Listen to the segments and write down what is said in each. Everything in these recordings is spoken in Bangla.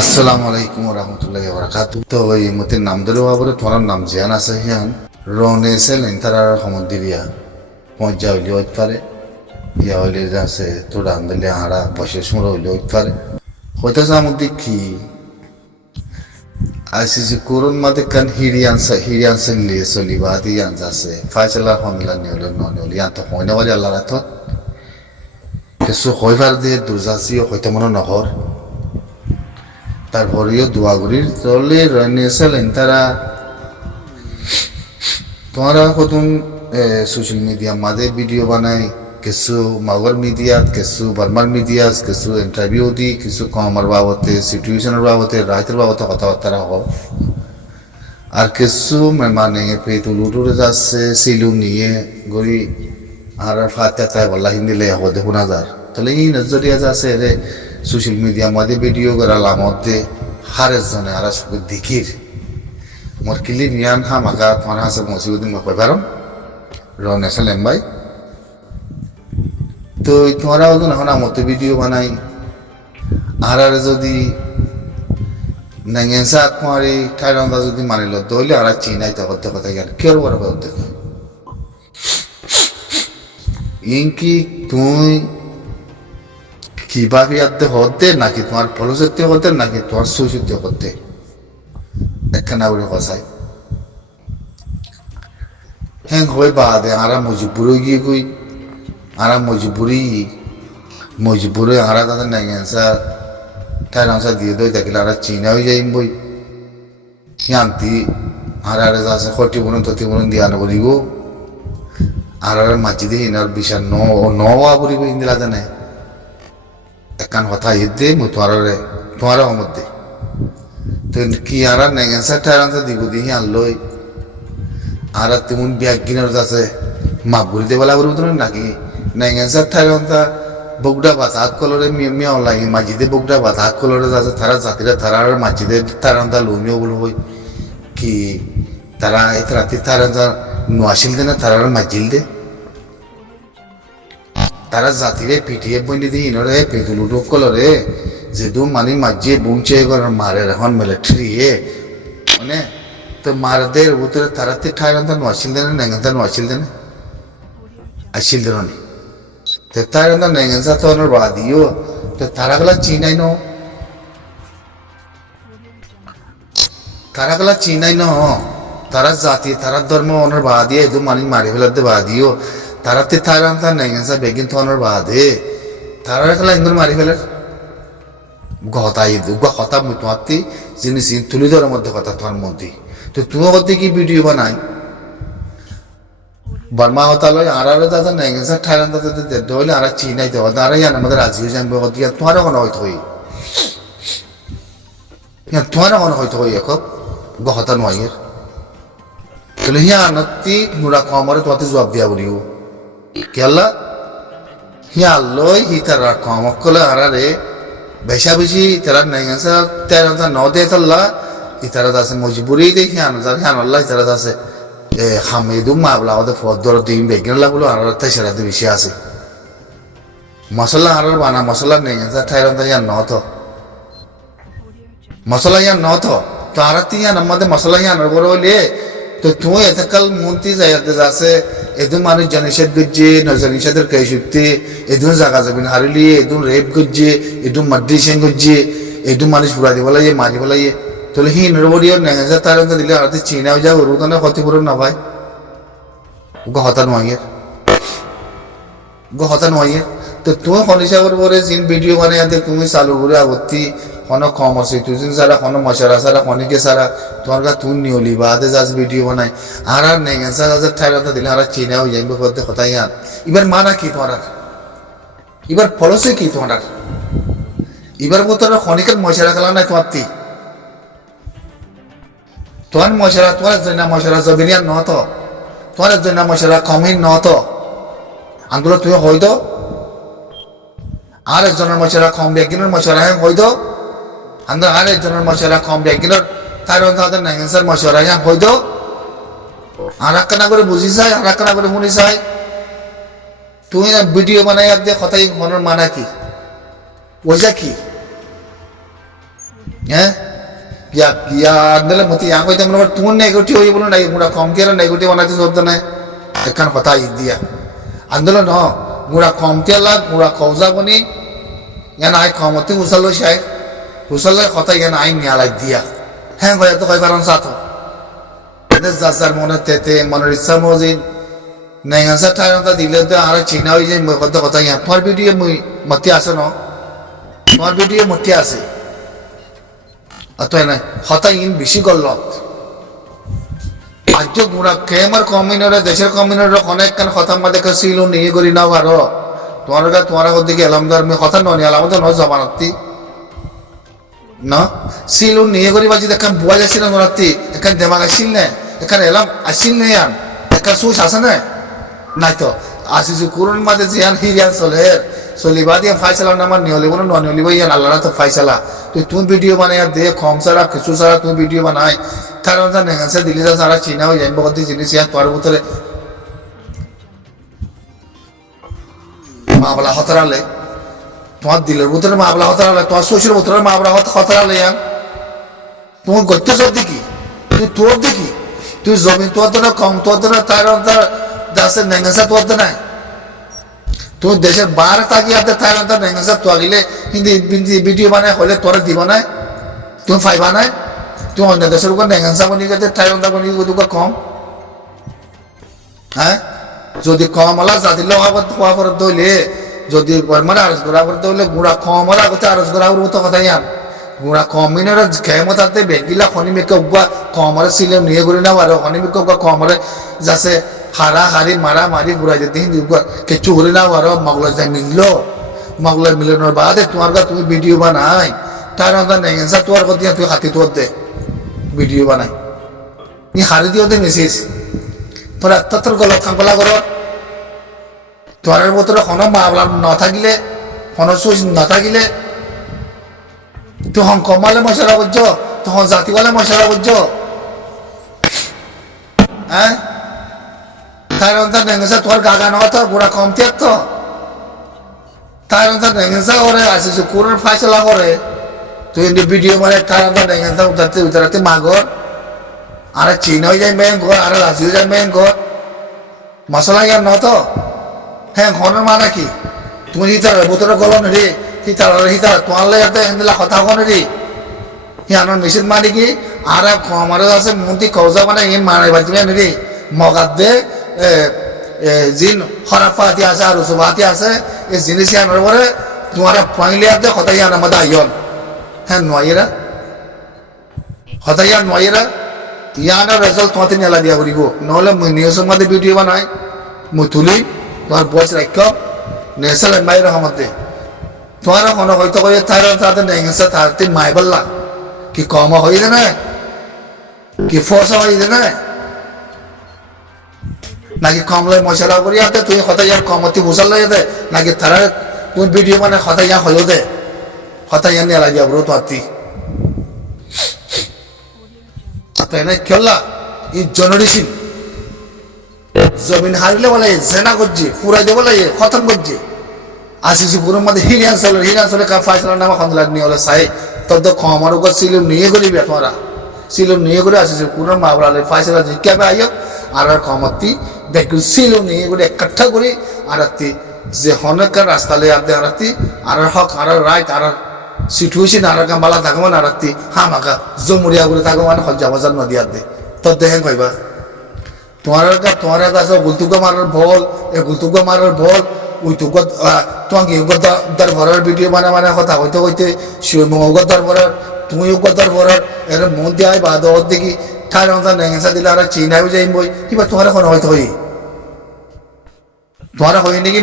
আসসালামু আলাইকুম রহমতুল্লাহি বারাকাতু। তো এই মতে নাম ধরে বাবরে তোমার নাম জিয়ান আছে হিয়ান রনে সেলেন তারা সমুদ্রিয়া পঞ্জা হইলে হইতে পারে ইয়া হইলে আছে তোরা আন্দলে হারা বসে সুর হইলে হইতে পারে হইতে সামুদ্রিক কি আইসিসি করুন মাদে কান হিরিয়ানসেন লিয়ে চলিবা আদি ইয়ান আছে ফাইসালা হমিলা নিয়লে ননিয়লে ইয়ান তো হয় না বলে আল্লাহ রাথত কিছু হইবার দিয়ে দুর্জাসিও হইতে মনে নহর তারপরেও দোয়াগুড়ির চলে রয়েছেন তারা তোমরা কতন সোশ্যাল মিডিয়া মাঝে ভিডিও বানায় কিছু মাগর মিডিয়া কিছু বার্মার মিডিয়া কিছু ইন্টারভিউ দি কিছু কমার বাবতে সিচুয়েশনের বাবতে রাইতের বাবতে কথাবার্তা হোক আর কিছু মানে পেতুলুটুরে যাচ্ছে সিলু নিয়ে গড়ি আর ফাতে তাই বল্লা হিন্দিলে হতে শোনা যার তাহলে এই নজরিয়া যাচ্ছে রে সোশ্যাল মিডিয়া মাঝে ভিডিও করার মধ্যে হারের জনে আর দেখির মোর কিলি নিয়ান হামাকা তোমার হাসে মসিউদ্দিন মকবাই পারম রনেসা লেম্বাই তো তোমরা ওজন এখন আমতে ভিডিও বানাই আর যদি নাঙ্গেসা তোমার এই ঠাইরন্দা যদি মানিল দইলে আর চিনাই তো করতে কথা গেল কেউ বড় করতে ইনকি তুই কিভাবে আদতে হতে নাকি তোমার ফলসত্য হতে নাকি তোমার সুসত্য হতে একখানা করে কষাই হ্যাঁ হয়ে বাদে আরা মজবুরে গিয়ে কই আরা মজবুরে আরা তাদের নাইসা ঠাইরাংসা দিয়ে দই থাকিলে আরা চিনা হয়ে যাইম বই শান্তি আর আরে আছে খটি বনুন ততি বনুন দিয়া নবরিব আর মাঝি দিয়ে ইনার বিশাল নওয়া বলিব ইন্দিলা জানে একখান কথা ইদে মই তোমার মধ্যে তো কি আর নেগেন্সা ঠাইরাংসা দিব দিয়ে আনলই আর তেমন ব্যাগ কিনার আছে মাপ ঘুরি দেওয়া লাগবে নাকি নেগেন্সা ঠাইরাংসা বগডা বাতা হাত কলরে মিয়াও লাগে মাঝিদে বগডা বাতা হাত কলরে আছে তারা জাতিরা তারা আর মাঝিদে ঠাইরাংসা লুমিও বলব কি তারা এত রাতে ঠাইরাংসা নোয়াশিল দে না তারা মাঝিল দে তারা জাতিরে পিটিয়ে বইনি দিয়ে ইনরে পেতুলুটো কলরে যেদু মানে মাঝিয়ে বুমছে মারে এখন মিলিটারি মানে তো মারদের উত্তরে তারাতে ঠাইরাংসা নোয়াশিল দে না নেগেন্সা নোয়াশিল দে না আসিল দে না তো ঠাইরাংসা নেগেন্সা তো ওনার বাদিও তো তারাগুলা চিনাই ন তারাগুলা চিনাই ন তারা জাতি তারা ধর্ম ওনার বাদিয়ে এদু মানে মারি ফেলাতে বাদিও তারাতে ঠাইরাংসা নেগেন্সা বেগিন তো ওনার বাদে তারাগুলা ইন্দুর মারি ফেলার কথা তোমার জিনিস তুলি ধরার মধ্যে কথা তোমার মধ্যে তো তোমার মধ্যে কি ভিডিও বানাই বর্মা হতা লয় আর দাদা নেগেন্সা ঠাইরাংসা দেড় হইলে আর চিনাই দেওয়া তারা ইয়ান আমাদের রাজি হয়ে যাবে তোমারও কোনো হয়তো হই তোমারও কোনো হয়তো হই এখন গহতা নয় তাহলে হিয়া আনতি নুরা কমরে তোমাতে জবাব দিয়া বলিও কেলা হিয়া লই হি তারা কমক কলে আরে বেশা বেশি তারা নেগেন্সা ঠাইরাংসা ন দে তাল্লা ইতারা আছে মজবুরি দে হিয়ান আল্লাহ ইতারা আছে হামিদু মাবলা ওদের ফদর দিন বেগিন লাগলো আর তাই সেরা বেশি আছে মশলা আর বানা মশলা নেগেন্সা ঠাইরাংসা ইয়ান ন তো মশলা ইয়ান ন তো আর ইয়ান আমাদের মশলা ইয়ান বড় হইলে তো তুই এতকাল মন্ত্রী যাইতে যাচ্ছে এদুন মানুষ জনিষেধ করছে নজনিষেধের কে সত্যি এদুন জায়গা যাবেন হারিলি এদুন রেপ করছে এদুন মাদ্রিসেন করছে এদুন মানুষ পুরা দিব লাগে মারি ফেলাইয়ে তাহলে হি নরবরিও নেগেন্সা ঠাইরাংসা দিলে আর চিনাও যা ওর তো না ক্ষতিপূরণ না ভাই গহতা নয় তো তুমি খনিসাগর পরে জিন ভিডিও বানাইতে তুমি চালু করে আগতি কোনো কম আছে তুই সারা কোনো মশারা সারা খনিকে সারা তোমার কা তুই নিয়লি বাদে যাস ভিডিও বানাই আর নেগেন্সা ঠাইরাংসা দিলে আর চিনাও যাইবে করতে কথা ইয়ার এবার মানা কি তোমার এবার ফলসে কি তোমার এবার মতো খনিকের মশারা খেলা নাই তোমার মশারা তোমার জন্য মশারা জবিনিয়ান নত তোমার জন্য মশারা কমিন নত আন্দোলন তুমি হইতো আর একজনের মশারা কম একজনের মশারা হ্যাঁ হইতো আন্দোলন আর একজনের মশারা কম একজনের তার তাদের নেগেন্সার মশারা হ্যাঁ হইতো আর একখানা করে বুঝি চাই আর একখানা করে শুনি চাই তুমি ভিডিও বানাই দিয়ে কথাই মনের মানা কি ওইটা কি হ্যাঁ কিয়া কিয়া আন্দলে মতি ইয়া কইতে মনে তুন নেগেটিভ হই বলো নাই মুড়া কম কেরা নেগেটিভ বানাইতে শব্দ নাই একখান কথা ই দিয়া আন্দোলন ন মুড়া কম তেলা মুড়া কওজা বনি ইয়ান আই কমতি উসালো শাই উসালে কথা ইয়ান আই নিয়ালাই দিয়া হ্যাঁ ভাই তো কই পারন সাথ এদের জাসার মনে তেতে মনের ইচ্ছা মজিদ নেগাসা টাইমটা দিলে তো আর চিনা হই যে কথা কথা ইয়া তোমার ভিডিও মুই মতি আছে ন তোমার ভিডিও মতি আছে অতএব না কথা ইন বেশি গলত আজ গুড়া কেমার কমিউনিটি দেশের কমিউনিটি অনেক কান কথা মধ্যে ছিল নিয়ে করি না পারো তোমার দিকে এলামদার মেয়ে কথা ননি আলামত ন জবানতি না ছিল নিয়ে করি বাজি দেখান বুয়া যাচ্ছিল নরাত্তি এখান দেমাগ আসিল না এখানে এলাম আসিল নেই আন এখান সুস আছে না নাই তো আসিছু কুরুন মাঝে জিয়ান হিরিয়ান চলে চলিবা দিয়ে ফাইসালা নামার নিহলিব না ননিহলিব ইয়ান আল্লাহ তো ফাইসালা তুই ভিডিও বানাই দে কম সারা কিছু সারা তুমি ভিডিও বানাই তার মধ্যে নেগাছে দিলি সারা চিনা হয়ে যাইব কত জিনিস ইয়ান তোর ভিতরে মামলা হতরালে তোমার দিলের ভিতরে মামলা হতরালে তোমার শ্বশুর ভিতরে মামলা হতরালে ইয়ান তুমি গত্য সব দেখি তুই তোর দেখি তুই জমিন তোর তো না কম তোর তো না তার দাসের নেগাছে তোর তো নাই তুমি দেশের বার তাকিয়ে তার নেগাছে তো আগিলে হিন্দি ভিডিও বানায় হলে তোরা দিব না তুমি ফাইবা নাই তুমি অন্য দেশের উপর নেগাছা বনি গেছে তাইরন্দা বনি গেছে কম হ্যাঁ যদি কম হলা জাতির লোক হওয়া করে দইলে যদি মানে আরজ করা করে দইলে গুড়া কম হলা আগতে আরজ করা তো কথা ইয়ান গুড়া কম মিনের খেমত আতে বেগিলা খনি মেকে উবা কম হলে সিলে নিয়ে করি না আর খনি মেকে উবা কম হলে যাচ্ছে হারা হারি মারা মারি ঘুরাই যেতে হিন্দি কিছু হলে না আর মগলা যাই মিললো মগলা মিলানোর বাদে তোমার তুমি ভিডিও বানাই তার মধ্যে নেগেন্সা তোমার কথা তুই হাতি তোর দে ভিডিও বানাই নি হারি দিও দে মেসেজ তোর তোর গলত খাঙ্কলা করো তোমার ভিতরে কোনো মামলা না থাকিলে কোনো সুইচ না থাকিলে তুই হং কমালে মশলা করছ তখন জাতিওয়ালে মশলা করছ হ্যাঁ তার অন্তর নেগেছে তোর গাগা নয় তো গোড়া কমতি তো তার অন্তর নেগেছে ওরে আসিস কোরআন ফাইসলা করে তুই ভিডিও মানে তার অন্তর নেগেছে উঠাতে উঠাতে মাগর আর চীন হয়ে যায় মেন ঘর আর রাজি হয়ে যায় মেন ঘর মশলা ইয়ার ন তো হ্যাঁ ঘনের মানে কি তুমি হিতার বোতলে গলন রে হিতার তোমার লাগে হেন্দিলা কথা কন রে হিয়ানোর মেশিন মানে কি আর আমার আছে মন্ত্রী কৌজা মানে ইন মানে বাজি রে মগাত দে জিন হরাফাতি আছে আর রসুবাতি আছে এই জিনিস আনার পরে তোমার পাইলে আপনি হতাই আনার মধ্যে আইন হ্যাঁ নয়েরা হতাই আর নয়েরা ইয়ানোর রেজাল্ট তোমাতে নেলা দিয়া করিব নহলে মুই নিউজের মধ্যে ভিডিও বানাই মুই তুলি তোমার বয়স রাখ নেশাল মাই রহমতে তোমার কোনো হয়তো করে তাদের নেগেছে তাদের মাই বললা কি কম হয়ে যায় না কি ফসা হয়ে যায় না নাকি কমলে মশলা করি আতে তুই হতাই আর কমতি বুঝাল লাগে নাকি তারা তুই ভিডিও মানে হতাই হলো দে হতাই নিয়ে লাগে ব্রো তো আতি তাই না খেললা ই জেনারেশন জমিন হারিলে বলে জেনা করছে পুরাই দেবো লাগে খতম করছে আসিছি পুরোর মধ্যে হিরিয়াঞ্চলে ফাইসলার নামা খন্দলা নিয়ে হলে সাই তত কমার উপর ছিল নিয়ে করিবে তোমরা ছিল নিয়ে করে আসিছি পুরো মাবলালে ফাইসলা জিজ্ঞাবে আইও আর কমতি দেখুন ছিল নিয়ে করে একঠা করি আর যে হনকার রাস্তা লে আদে আরতি আর হক আর রাইট আর সিটুয়েশন আর কামালা থাকবো না আরতি হামাকা জমুরিয়া করে থাকবো মানে হজ্জা বাজার নদী আদে তোর দেখেন কইবা তোমার কাছে গুলতুকা মারার বল এ গুলতুকা মারার বল ওই তো তোমাকে দরবারের ভিডিও মানে কথা হইতে হইতে শিবমঙ্গল দরবারের তুমি দরবারের এর মন দিয়ে বা দর দেখি ঠাই রঙা নেগেসা দিলে আর চিনাইও যাই বই কিংবা তোমার এখন হয়তো হই তোমার হই নাকি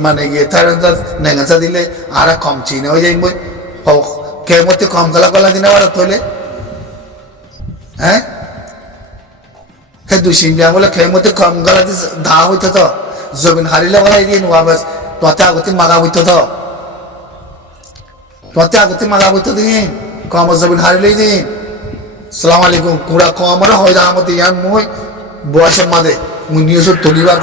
মানে গিয়ে ঠাই রঙা নেগেসা দিলে আর কম চিনাইও যাই বই কেমতে কম গলা দিনে আর তোলে হ্যাঁ দুই সিংহা বলে খেমতে কম গলা ধা হইতো তো জমিন হারিলে বলাই দিয়ে নোয়া বাস তোতে আগতে মাগা হইতো তো তোতে আগতে মাগা হইতো দিন কম জমিন হারিলেই দিন সালাম আলাইকুম কুড়া কম হয় আমাদের ইয়ান মই বয়সের মাঝে মুই নিয়ে তুলিবার